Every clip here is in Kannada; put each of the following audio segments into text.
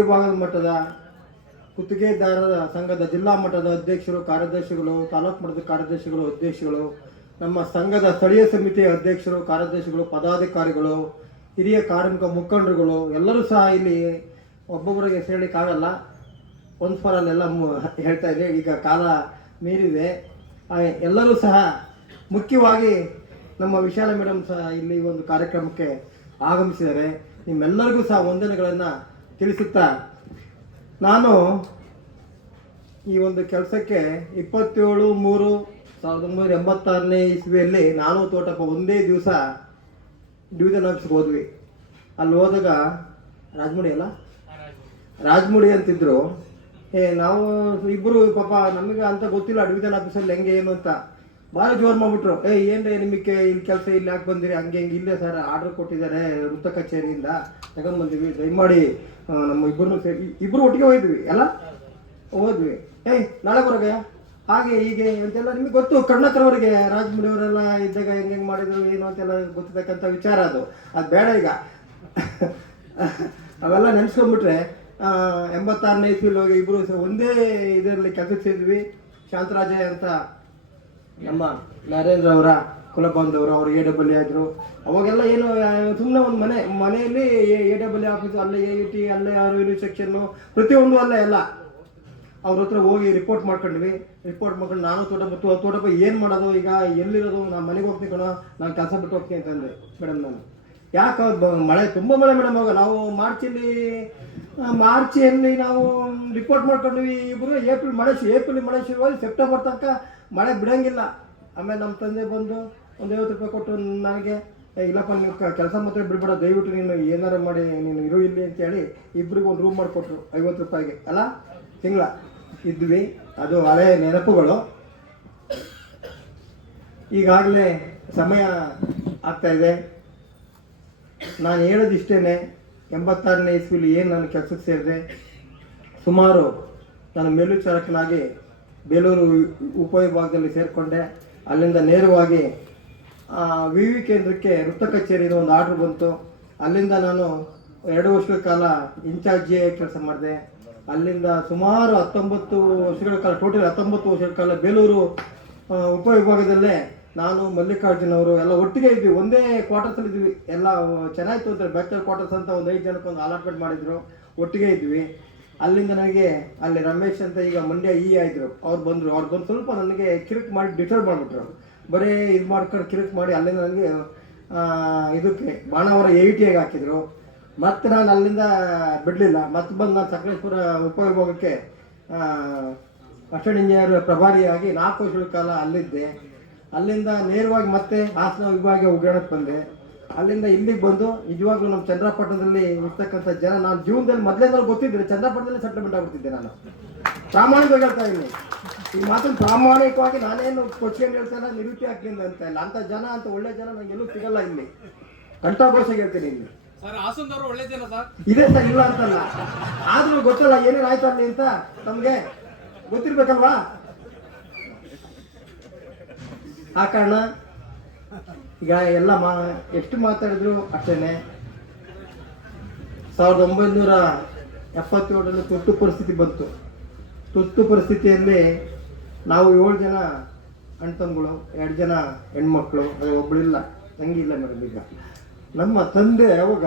ವಿಭಾಗದ ಮಟ್ಟದ ಗುತ್ತಿಗೆದಾರರ ಸಂಘದ ಜಿಲ್ಲಾ ಮಟ್ಟದ ಅಧ್ಯಕ್ಷರು, ಕಾರ್ಯದರ್ಶಿಗಳು, ತಾಲೂಕು ಮಟ್ಟದ ಕಾರ್ಯದರ್ಶಿಗಳು, ಅಧ್ಯಕ್ಷಗಳು, ನಮ್ಮ ಸಂಘದ ಸ್ಥಳೀಯ ಸಮಿತಿಯ ಅಧ್ಯಕ್ಷರು, ಕಾರ್ಯದರ್ಶಿಗಳು, ಪದಾಧಿಕಾರಿಗಳು, ಹಿರಿಯ ಕಾರ್ಮಿಕ ಮುಖಂಡರುಗಳು ಎಲ್ಲರೂ ಸಹ ಇಲ್ಲಿ ಒಬ್ಬೊಬ್ಬರಿಗೆ ಸೇರಲಿಕ್ಕಾಗಲ್ಲ. ಒಂದು ಫಾರಲ್ಲೆಲ್ಲ ಹೇಳ್ತಾ ಇದೆ. ಈಗ ಕಾಲ ಮೀರಿದೆ. ಎಲ್ಲರೂ ಸಹ ಮುಖ್ಯವಾಗಿ ನಮ್ಮ ವಿಶಾಲ ಮೇಡಮ್ ಸಹ ಇಲ್ಲಿ ಒಂದು ಕಾರ್ಯಕ್ರಮಕ್ಕೆ ಆಗಮಿಸಿದ್ದಾರೆ. ನಿಮ್ಮೆಲ್ಲರಿಗೂ ಸಹ ವಂದನೆಗಳನ್ನು ತಿಳಿಸುತ್ತಾ ನಾನು ಈ ಒಂದು ಕೆಲಸಕ್ಕೆ 27/3/1986 ಇಸ್ವಿಯಲ್ಲಿ ನಾನು ತೋಟಪ್ಪ ಒಂದೇ ದಿವಸ ಡಿವಿಷನ್ ಆಫೀಸ್ಗೆ ಹೋದ್ವಿ. ಅಲ್ಲಿ ಹೋದಾಗ ರಾಜಮುಡಿ ಅಂತಿದ್ರು. ನಾವು ಇಬ್ಬರು ಪಾಪ ನಮಗೆ ಅಂತ ಗೊತ್ತಿಲ್ಲ ಡಿವಿಷನ್ ಆಫೀಸಲ್ಲಿ ಹೆಂಗೆ ಏನು ಅಂತ. ಭಾಳ ಜೋರು ಮಾಡಿಬಿಟ್ರು. ಏನ್ರಿ ನಿಮಗೆ ಇಲ್ಲಿ ಕೆಲಸ ಇಲ್ಲಿ ಯಾಕೆ ಬಂದಿರಿ, ಹಂಗೆ ಹಿಂಗೆ. ಇಲ್ಲೇ ಸರ್ ಆರ್ಡರ್ ಕೊಟ್ಟಿದ್ದಾರೆ ವೃತ್ತ ಕಚೇರಿಯಿಂದ, ತಗೊಂಡ್ಬಂದಿವಿ, ದಯಮಾಡಿ ನಮ್ಮ ಇಬ್ಬರು ಒಟ್ಟಿಗೆ ಹೋಗಿದ್ವಿ ಎಲ್ಲ ಹೋದ್ವಿ. ನಾಳೆ ಬರೋಗಯ್ಯ ಹಾಗೆ ಹೀಗೆ ಅಂತೆಲ್ಲ ನಿಮಗೆ ಗೊತ್ತು. ಕರ್ಣಕರವರಿಗೆ ರಾಜಮುಡಿ ಅವರೆಲ್ಲ ಇದ್ದಾಗ ಹೆಂಗೆ ಮಾಡಿದ್ರು ಏನು ಅಂತೆಲ್ಲ ಗೊತ್ತಿದ್ದಕ್ಕಂಥ ವಿಚಾರ. ಅದು ಬೇಡ ಈಗ. ಅವೆಲ್ಲ ನೆನೆಸ್ಕೊಂಡ್ಬಿಟ್ರೆ 86ನೇ ಇಸ್ವಿಲಿ ಹೋಗಿ ಇಬ್ಬರು ಒಂದೇ ಇದರಲ್ಲಿ ಕೆಲಸಕ್ಕೆ ಸೇರಿದ್ವಿ. ಶಾಂತರಾಜಯ್ಯ ಅಂತ ನಮ್ಮ ನರೇಂದ್ರ ಅವರ ಕುಲಬಂಧವರು, ಅವರು AWL ಆದರು. ಅವಾಗೆಲ್ಲ ಏನು ಸುಮ್ಮನೆ ಒಂದು ಮನೆಯಲ್ಲಿ AWL ಆಫೀಸು, ಅಲ್ಲೇ AUT, ಅಲ್ಲೇ RVN ಸೆಕ್ಷನ್ನು, ಪ್ರತಿಯೊಂದು ಅಲ್ಲೇ ಎಲ್ಲ ಅವ್ರ ಹತ್ರ ಹೋಗಿ ರಿಪೋರ್ಟ್ ಮಾಡ್ಕೊಂಡ್ವಿ. ರಿಪೋರ್ಟ್ ಮಾಡ್ಕೊಂಡು ನಾನು ತೋಟಪ್ಪ ಏನು ಮಾಡೋದು ಈಗ, ಎಲ್ಲಿರೋದು, ನಾನು ಮನೆಗೆ ಹೋಗ್ತೀನಿ ಕಣೋ, ನಾನು ಕೆಲಸ ಬಿಟ್ಟು ಹೋಗ್ತೀನಿ ಅಂತಂದೆ. ಮೇಡಮ್ ನಾನು ಯಾಕೆ ಮಳೆ ತುಂಬ ಮಳೆ ಮೇಡಮ್. ಅವಾಗ ನಾವು ಮಾರ್ಚಿಯಲ್ಲಿ ನಾವು ರಿಪೋರ್ಟ್ ಮಾಡ್ಕೊಂಡ್ವಿ ಇಬ್ಬರು. ಏಪ್ರಿಲ್ ಮಳೆ ಶುರುವಾಗಿ ಸೆಪ್ಟೆಂಬರ್ ತನಕ ಮಳೆ ಬಿಡೋಂಗಿಲ್ಲ. ಆಮೇಲೆ ನಮ್ಮ ತಂದೆ ಬಂದು ಒಂದು 50 ರೂಪಾಯಿ ಕೊಟ್ಟು ನನಗೆ, ಇಲ್ಲಪ್ಪ ನೀವು ಕೆಲಸ ಮಾತ್ರ ಬಿಡ್ಬೇಡ, ದಯವಿಟ್ಟು ನೀನು ಏನಾರು ಮಾಡಿ ನೀನು ಇರು ಇಲ್ಲಿ ಅಂತೇಳಿ ಇಬ್ಬರಿಗೂ ಒಂದು ರೂಮ್ ಮಾಡಿಕೊಟ್ರು 50 ರೂಪಾಯಿಗೆ ಅಲ್ಲ ತಿಂಗಳ ಇದ್ವಿ. ಅದು ಹಳೆ ನೆನಪುಗಳು. ಈಗಾಗಲೇ ಸಮಯ ಆಗ್ತಾಯಿದೆ. ನಾನು ಹೇಳೋದಿಷ್ಟೇ, 86ನೇ ಇಸ್ವಿಲಿ ಏನು ನಾನು ಕೆಲಸಕ್ಕೆ ಸೇರಿದೆ. ಸುಮಾರು ನಾನು ಮೇಲ್ವಿಚಾರಕನಾಗಿ ಬೇಲೂರು ಉಪವಿಭಾಗದಲ್ಲಿ ಸೇರಿಕೊಂಡೆ. ಅಲ್ಲಿಂದ ನೇರವಾಗಿ VV ಕೇಂದ್ರಕ್ಕೆ ವೃತ್ತ ಕಚೇರಿಯಿಂದ ಒಂದು ಆರ್ಡ್ರ್ ಬಂತು. ಅಲ್ಲಿಂದ ನಾನು 2 ವರ್ಷಗಳ ಕಾಲ ಇನ್ಚಾರ್ಜ್ ಕೆಲಸ ಮಾಡಿದೆ. ಅಲ್ಲಿಂದ ಸುಮಾರು 19 ವರ್ಷಗಳ ಕಾಲ, ಟೋಟಲ್ 19 ವರ್ಷಗಳ ಕಾಲ ಬೇಲೂರು ಉಪವಿಭಾಗದಲ್ಲೇ ನಾನು, ಮಲ್ಲಿಕಾರ್ಜುನ್ ಅವರು ಎಲ್ಲ ಒಟ್ಟಿಗೆ ಇದ್ವಿ. ಒಂದೇ ಕ್ವಾರ್ಟರ್ಸಲ್ಲಿ ಇದ್ವಿ. ಎಲ್ಲ ಚೆನ್ನಾಗಿತ್ತು ಅಂತ ಬ್ಯಾಚಲರ್ ಕ್ವಾರ್ಟರ್ಸ್ ಅಂತ ಒಂದು 5 ಜನಕ್ಕೆ ಒಂದು ಅಲಾಟ್ಮೆಂಟ್ ಮಾಡಿದ್ರು. ಒಟ್ಟಿಗೆ ಇದ್ವಿ. ಅಲ್ಲಿಂದ ನನಗೆ ಅಲ್ಲಿ ರಮೇಶ್ ಅಂತ ಈಗ ಮಂಡ್ಯ ಆಯಿದ್ರು, ಅವ್ರು ಬಂದು ಸ್ವಲ್ಪ ನನಗೆ ಕಿರಿಕ್ ಮಾಡಿ ಡಿಸ್ಟರ್ಬ್ ಮಾಡಿಬಿಟ್ರು. ಬರೀ ಇದು ಮಾಡ್ಕೊಂಡು ಕಿರಿಕ್ ಮಾಡಿ ಅಲ್ಲಿಂದ ನನಗೆ ಇದಕ್ಕೆ ಬಾಣಾವರ AUTಗೆ ಹಾಕಿದರು. ಮತ್ತು ನಾನು ಅಲ್ಲಿಂದ ಬಿಡಲಿಲ್ಲ. ಮತ್ತೆ ಬಂದು ನಾನು ಸಕಲೇಶ್ಪುರ ಉಪವಿಭಾಗಕ್ಕೆ ಅಸಿಸ್ಟೆಂಟ್ ಇಂಜಿನಿಯರ್ ಪ್ರಭಾರಿಯಾಗಿ 4 ವರ್ಷಗಳ ಕಾಲ ಅಲ್ಲಿದ್ದೆ. ಅಲ್ಲಿಂದ ನೇರವಾಗಿ ಮತ್ತೆ ಹಾಸನ ವಿಭಾಗ ಉಗ್ರಾಣಕ್ಕೆ ಬಂದೆ. ಅಲ್ಲಿಂದ ಇಲ್ಲಿಗೆ ಬಂದು ನಿಜವಾಗ್ಲೂ ನಮ್ಮ ಚಂದ್ರಪಟ್ಟಣದಲ್ಲಿ ಇರ್ತಕ್ಕಂಥ ಜನ, ನಾನು ಜೀವನದಲ್ಲಿ ಮೊದಲೇ ಗೊತ್ತಿದ್ದರೆ ಚಂದ್ರಪಟ್ಟಣದಲ್ಲಿ ಸೆಟ್ಲ್ಮೆಂಟ್ ಆಗ್ಬಿಡ್ತಿದ್ದೆ. ನಾನು ಪ್ರಾಮಾಣಿಕವಾಗಿ ಹೇಳ್ತಾ ಇದ್ದೀನಿ ಈ ಮಾತನ್ನು. ಪ್ರಾಮಾಣಿಕವಾಗಿ ನಾನೇನು ಕೊಚ್ಕೊಂಡು ಹೇಳ್ತಾನೆ, ನಿರುತಿ ಹಾಕಿಂದ ಅಂತ ಇಲ್ಲ. ಅಂಥ ಜನ, ಅಂತ ಒಳ್ಳೆ ಜನ ನನಗೆ ಎಲ್ಲೂ ಸಿಗಲ್ಲ ಇಲ್ಲಿ. ಕಂಠಘೋಷ ಹೇಳ್ತೀನಿ ಇಲ್ಲಿ. ಇದೆ ಸರ್, ಇಲ್ಲ ಅಂತಲ್ಲ. ಆದ್ರೂ ಗೊತ್ತಲ್ಲ ಏನೇನು ಆಯ್ತು ಅಲ್ಲಿ ಅಂತ ನಮಗೆ ಗೊತ್ತಿರ್ಬೇಕಲ್ವಾ. ಆ ಕಾರಣ ಈಗ ಎಲ್ಲ ಎಷ್ಟು ಮಾತಾಡಿದ್ರು ಅಷ್ಟೇನೆ. 1977ರಲ್ಲಿ ತುರ್ತು ಪರಿಸ್ಥಿತಿ ಬಂತು. ತುರ್ತು ಪರಿಸ್ಥಿತಿಯಲ್ಲಿ ನಾವು 7 ಜನ ಅಣ್ತಂಗಳು, 2 ಜನ ಹೆಣ್ಮಕ್ಳು, ಅದು ಒಬ್ಬಳಿಲ್ಲ, ತಂಗಿ ಇಲ್ಲ ಮೇಡಮ್. ಈಗ ನಮ್ಮ ತಂದೆ ಅವಾಗ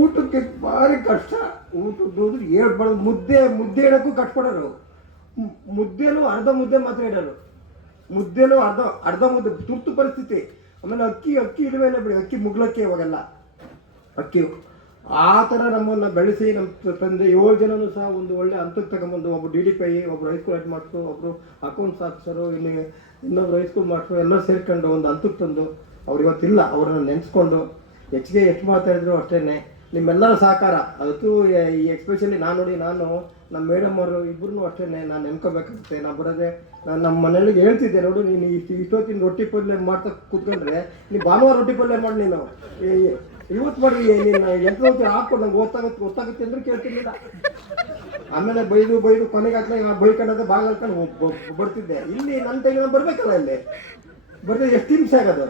ಊಟಕ್ಕೆ ಭಾರಿ ಕಷ್ಟ. ಊಟದ್ದು ಹೋದ್ರೆ ಹೇಳ್ಬಾರ್ದು. ಮುದ್ದೆ ಇಡೋಕ್ಕೂ ಕಷ್ಟಪಡೋರು. ಮುದ್ದೆನೂ ಅರ್ಧ ಮುದ್ದೆ ಮಾತ್ರ ಇಡೋರು. ಮುದ್ದೆನೂ ಅರ್ಧ ಮುದ್ದೆ. ತುರ್ತು ಪರಿಸ್ಥಿತಿ. ಆಮೇಲೆ ಅಕ್ಕಿ ಇಳುವೆ ಇಲ್ಲ ಬಿಡಿ, ಅಕ್ಕಿ ಮುಗ್ಲಕ್ಕಿ ಇವಾಗೆಲ್ಲ ಅಕ್ಕಿ. ಆ ಥರ ನಮ್ಮನ್ನು ಬೆಳೆಸಿ ನಮ್ಮ ತಂದೆ 7 ಜನನೂ ಸಹ ಒಂದು ಒಳ್ಳೆ ಹಂತಕ್ಕೆ ತಗೊಂಬಂದು, ಒಬ್ಬರು DDPI, ಒಬ್ಬರು ಹೈಸ್ಕೂಲ್ ಹೆಡ್ ಮಾಸ್ಟ್ರು, ಒಬ್ಬರು ಅಕೌಂಟ್ಸ್ ಆಫೀಸರು, ಇನ್ನೊಬ್ರು ಹೈಸ್ಕೂಲ್ ಮಾಸ್ಟ್ರು ಎಲ್ಲ ಸೇರ್ಕೊಂಡು ಒಂದು ಹಂತಕ್ಕೆ ತಂದು, ಅವ್ರು ಇವತ್ತಿಲ್ಲ. ಅವ್ರನ್ನ ನೆನೆಸ್ಕೊಂಡು ಹೆಚ್ಚಿಗೆ ಎಷ್ಟು ಮಾತಾಡಿದ್ರು ಅಷ್ಟೇ. ನಿಮ್ಮೆಲ್ಲರ ಸಹಕಾರ ಅದಕ್ಕೂ ಎಸ್ಪೆಷಲಿ ನಾನು ನಮ್ಮ ಮೇಡಮ್ ಅವರು ಇಬ್ಬರೂ ಅಷ್ಟೇ ನಾನು ನೆನ್ಕೋಬೇಕಾಗುತ್ತೆ. ನಾನು ಬರೋದೇ ನಾನು ನಮ್ಮ ಮನೇಲಿಗೆ ಹೇಳ್ತಿದ್ದೆ, ನೋಡು ನೀನು ಇಷ್ಟೊತ್ತಿನ ರೊಟ್ಟಿ ಪಲ್ಯ ಮಾಡ್ತಾ ಕೂತ್ಕೊಂಡ್ರೆ ನೀನು ಭಾನುವಾರ ರೊಟ್ಟಿ ಪಲ್ಯ ಮಾಡಿ, ನೀನು ಇವತ್ತು ಮಾಡಿ ನೀನು ಎಂತ ಹಾಕ್ಕೊಂಡು ನಂಗೆ ಗೊತ್ತಾಗುತ್ತೆ ಅಂದ್ರೆ ಕೇಳ್ತಿರ್ಲಿಲ್ಲ. ಆಮೇಲೆ ಬೈದು ಕೊನೆಗೆ ಹಾಕ್ಲ ಬೈಕೊಂಡಾಗ ಬಾಗಿಲು ಹಾಕೊಂಡು ಬರ್ತಿದ್ದೆ. ಇಲ್ಲಿ ನನ್ನ ತೆಗೆ ಬರ್ಬೇಕಲ್ಲ, ಇಲ್ಲಿ ಬರ್ತಿದ್ದೆ. ಎಷ್ಟು ಹಿಂಸೆ ಆಗೋದು.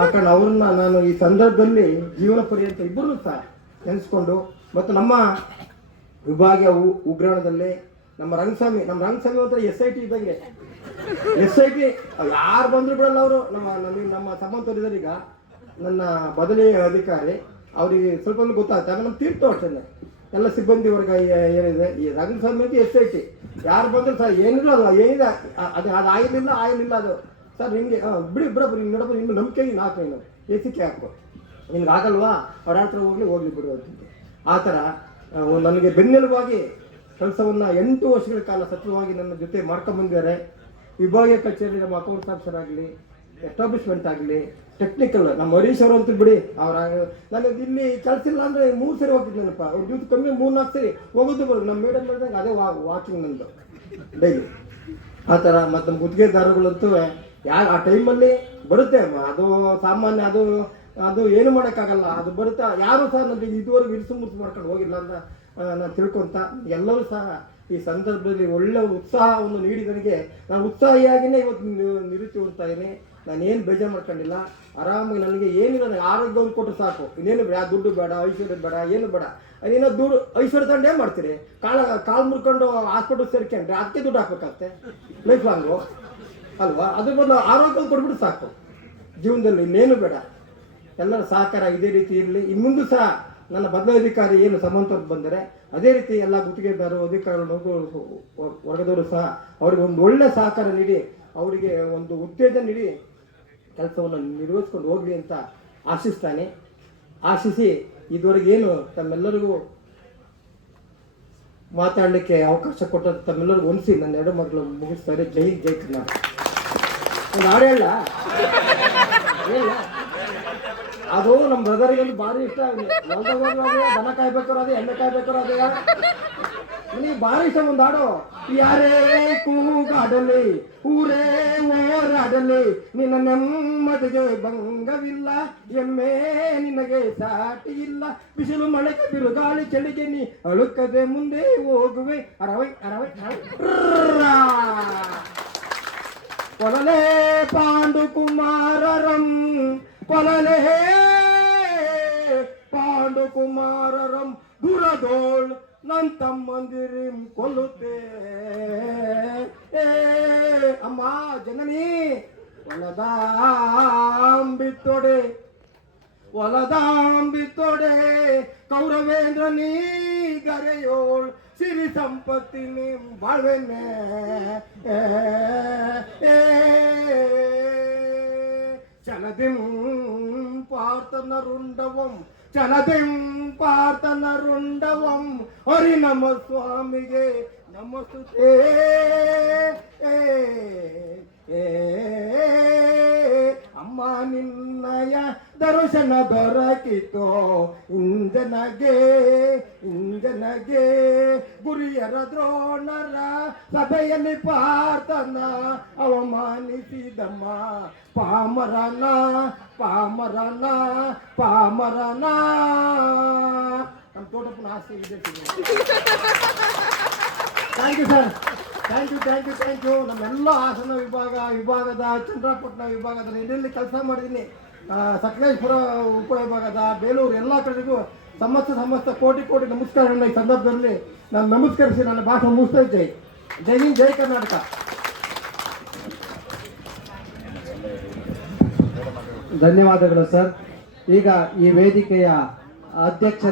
ಆ ಕಾರಣ ಅವ್ರನ್ನ ನಾನು ಈ ಸಂದರ್ಭದಲ್ಲಿ ಜೀವನ ಪರ್ಯಂತ ಇಬ್ಬರು ಸಹ ನೆನೆಸ್ಕೊಂಡು ಮತ್ತು ನಮ್ಮ ವಿಭಾಗೀಯ ಉಗ್ರಾಣದಲ್ಲಿ ನಮ್ಮ ರಂಗಸ್ವಾಮಿ ಅಂತ SIT ಇದ್ದಂಗೆ. SIT ಯಾರು ಬಂದರೂ ಬಿಡಲ್ಲ ಅವರು. ನಮ್ಮ ಸಂಬಂಧರಿದ್ದಾರೆ. ಈಗ ನನ್ನ ಬದಲಿ ಅಧಿಕಾರಿ ಅವರಿಗೆ ಸ್ವಲ್ಪ ಗೊತ್ತಾಗುತ್ತೆ. ಆಗ ನಮ್ಮ ತೀರ್ಥ ಅಷ್ಟೇ ಎಲ್ಲ ಸಿಬ್ಬಂದಿ ವರ್ಗ ಏನಿದೆ ಈ ರಂಗಸ್ವಾಮಿ ಅಂತ SIT ಯಾರು ಬಂದರೂ ಸರ್ ಏನಿಲ್ಲ ಅದು ಏನಿದೆ ಅದು ಆಗಿರಲಿಲ್ಲ ಅದು ಸರ್ ನಿಮಗೆ ಬಿಡಪ್ಪ ನಿಮ್ಗೆ ನೋಡಪ್ಪ ನಿಮ್ಮ ನಂಬಿಕೆಗೆ ನಾಲ್ಕು ನೀನು ಏಸಿಕೆ ಹಾಕು ನಿಮ್ಗೆ ಆಗಲ್ವಾ ಅವ್ರ ಹತ್ರ ಹೋಗ್ಲಿ ಬಿಡು ಅಂತಿದ್ದೆ. ಆ ಥರ ನನಗೆ ಬೆನ್ನೆಲುಬಾಗಿ ಕೆಲಸವನ್ನು 8 ವರ್ಷಗಳ ಕಾಲ ಸತತವಾಗಿ ನನ್ನ ಜೊತೆ ಮಾಡ್ಕೊಂಡ್ಬಂದಿದ್ದಾರೆ. ವಿಭಾಗೀಯ ಕಚೇರಿ ನಮ್ಮ ಅಕೌಂಟ್ಸ್ ಆಫೀಸರ್ ಆಗಲಿ, ಎಸ್ಟಾಬ್ಲಿಷ್ಮೆಂಟ್ ಆಗಲಿ, ಟೆಕ್ನಿಕಲ್ ನಮ್ಮ ಹರೀಶ್ ಅವರು ಅಂತ ಬಿಡಿ. ನನಗೆ ಇಲ್ಲಿ ಕೆಲಸ ಇಲ್ಲ ಅಂದರೆ 3 ಸರಿ ಹೋಗ್ತಿದ್ದೇನಪ್ಪ. ಅವ್ರ ಡ್ಯೂಟಿ ಕಮ್ಮಿ 3-4 ಸರಿ ಹೋಗೋದು ಬರೋದು. ನಮ್ಮ ಮೇಡಮ್ ಮಾಡಿದಂಗೆ ಅದೇ ವಾಕಿಂಗ್ ನಂದು ಡೈಲಿ. ಆ ಥರ ಮತ್ತು ನಮ್ಮ ಗುತ್ತಿಗೆದಾರಗಳಂತೂ ಆ ಟೈಮಲ್ಲಿ ಬರುತ್ತೆ. ಅದು ಸಾಮಾನ್ಯ, ಅದು ಏನು ಮಾಡೋಕ್ಕಾಗಲ್ಲ. ಅದು ಬರುತ್ತೆ. ಯಾರು ಸಹ ನನಗೆ ಇದುವರೆಗೂ ಮುರ್ಸು ಮಾಡ್ಕೊಂಡು ಹೋಗಿಲ್ಲ ಅಂತ ನಾನು ತಿಳ್ಕೊತ ಎಲ್ಲರೂ ಸಹ ಈ ಸಂದರ್ಭದಲ್ಲಿ ಒಳ್ಳೆ ಉತ್ಸಾಹವನ್ನು ನೀಡಿ ನನಗೆ ನಾನು ಉತ್ಸಾಹಿಯಾಗಿಯೇ ಇವತ್ತು ನಿವೃತ್ತಿ ಹೊಂದ್ತಾ ಇದ್ದೀನಿ. ನಾನೇನು ಬೇಜಾರು ಮಾಡ್ಕೊಂಡಿಲ್ಲ. ಆರಾಮಾಗಿ ನನಗೆ ಏನಿಲ್ಲ, ನನಗೆ ಆರೋಗ್ಯವನ್ನು ಕೊಟ್ಟು ಸಾಕು. ಇನ್ನೇನು ಬೇಡ, ದುಡ್ಡು ಬೇಡ, ಐಶ್ವರ್ಯ ಬೇಡ, ಏನು ಬೇಡ. ಅದೇನೋ ದುಡ್ಡು ಐಶ್ವರ್ಯ ತಂಡು ಏನು ಮಾಡ್ತೀರಿ? ಕಾಲು ಮುರ್ಕೊಂಡು ಹಾಸ್ಪಿಟಲ್ ಸೇರ್ಕೊಂಡ್ರೆ ಅದಕ್ಕೆ ದುಡ್ಡು ಹಾಕ್ಬೇಕಾಗತ್ತೆ ಲೈಫ್ ಲಾಂಗು ಅಲ್ವಾ? ಅದ್ರ ಬದಲು ಆರೋಗ್ಯ ಕೊಟ್ಬಿಟ್ಟು ಸಾಕು. ಜೀವನದಲ್ಲಿ ಇನ್ನೇನು ಬೇಡ. ಎಲ್ಲರ ಸಹಕಾರ ಇದೇ ರೀತಿ ಇರಲಿ. ಇನ್ನೊಂದು ಸಹ ನನ್ನ ಬದಲಾಧಿಕಾರಿ ಏನು ಸಂಬಂಧವ್ರು ಬಂದರೆ ಅದೇ ರೀತಿ ಎಲ್ಲ ಗುತ್ತಿಗೆದಾರರು, ಅಧಿಕಾರಿಗಳು, ವರ್ಗದವರು ಸಹ ಅವರಿಗೆ ಒಂದು ಒಳ್ಳೆ ಸಹಕಾರ ನೀಡಿ, ಅವರಿಗೆ ಒಂದು ಉತ್ತೇಜನ ನೀಡಿ ಕೆಲಸವನ್ನು ನಿರ್ವಹಿಸ್ಕೊಂಡು ಹೋಗಲಿ ಅಂತ ಆಶಿಸಿ ಇದುವರೆಗೆ ಏನು ತಮ್ಮೆಲ್ಲರಿಗೂ ಮಾತಾಡಲಿಕ್ಕೆ ಅವಕಾಶ ಕೊಟ್ಟ ತಮ್ಮೆಲ್ಲರಿಗೂ ಹೊಂದಿಸಿ ನನ್ನ 2 ಮಕ್ಕಳು ಮುಗಿಸ್ತಾರೆ. ಜೈ ಕರ್ನಾಟಕ. ಒಂದು ಹಾಡು ಹೇಳ ಅದು ನಮ್ಮ ಬ್ರದರಿಗೊಂದು ಭಾರಿ ಇಷ್ಟ. ದನ ಕಾಯ್ಬೇಕಾರು ಅದೇ, ಎಣ್ಣೆ ಕಾಯ್ಬೇಕಾರು ಅದೇ. ನನಗೆ ಭಾರಿ ಇಷ್ಟ ಒಂದು ಹಾಡು. ಯಾರೇ ಕೂಗಾಡಲಿ, ಊರೇ ಓರಾಡಲಿ, ನಿನ್ನ ನೆಮ್ಮದಿಗೆ ಭಂಗವಿಲ್ಲ, ಎಮ್ಮೆ ನಿನಗೆ ಸಾಟಿ ಇಲ್ಲ, ಬಿಸಿಲು ಮಳೆಗೆ ಬಿರುಗಾಳಿ ಚಳಿಗೆ ನೀ ಅಳುಕದೆ ಮುಂದೆ ಹೋಗುವೆ. ಅರವೈ ಕೊಲಲೆ ಪಾಂಡು ಕುಮಾರರಂ, ಕೊಲಲೆ ಪಾಂಡು ಕುಮಾರರಂ, ದುರದೋಳ್ ನನ್ನ ತಮ್ಮಂದಿರಿಂ ಕೊಲ್ಲುತ್ತೆ. ಅಮ್ಮ ಜನನಿ ಒಲದಾಂಬಿತ್ತೊಡೆ ಕೌರವೇಂದ್ರ ನೀ ಗರೆಯೋಳ್, ಸಿರಿ ಸಂಪತ್ತಿ ನಿಮ್ ಬಾಳ್ವೆನೆ. ಚಲದಿಂ ಪಾರ್ತನ ರುಂಡವಂ ಹರಿ ನಮ ಸ್ವಾಮಿಗೆ ನಮಸ್ತುತೆ. ಅಮ್ಮ ನಿನ್ನಯ ದರ್ಶನ ದೊರಕಿತೋ ಇಂಜನಗೆ ಗುರಿಯರ ದ್ರೋಣರ ಸಭೆಯಲ್ಲಿ ಪಾರ್ತನ ಅವಮಾನಿಸಿದಮ್ಮ ಪಾಮರನ. ನಮ್ಮ ತೋಟಪ್ಪನ ಆಸೆ ಇದೆ. Thank you sir, thank you. ನಮ್ಮೆಲ್ಲ ಹಾಸನ ವಿಭಾಗದ ಚಂದ್ರಪಟ್ಟಣ ವಿಭಾಗದ ಎಲ್ಲೆಲ್ಲಿ ಕೆಲಸ ಮಾಡಿದ್ದೀನಿ, ಸಕಲೇಶ್ಪುರ ಉಪವಿಭಾಗದ, ಬೇಲೂರು ಎಲ್ಲ ಕಡೆಗೂ ಸಮಸ್ತ ಕೋಟಿ ನಮಸ್ಕಾರಗಳನ್ನ ಈ ಸಂದರ್ಭದಲ್ಲಿ ನಾನು ನಮಸ್ಕರಿಸಿ ನನ್ನ ಭಾಷೆ ಮುಗಿಸ್ತಾ ಇದ್ದೆ. ಜೈ ಹಿಂದ್, ಜೈ ಕರ್ನಾಟಕ. ಧನ್ಯವಾದಗಳು ಸರ್. ಈಗ ಈ ವೇದಿಕೆಯ ಅಧ್ಯಕ್ಷ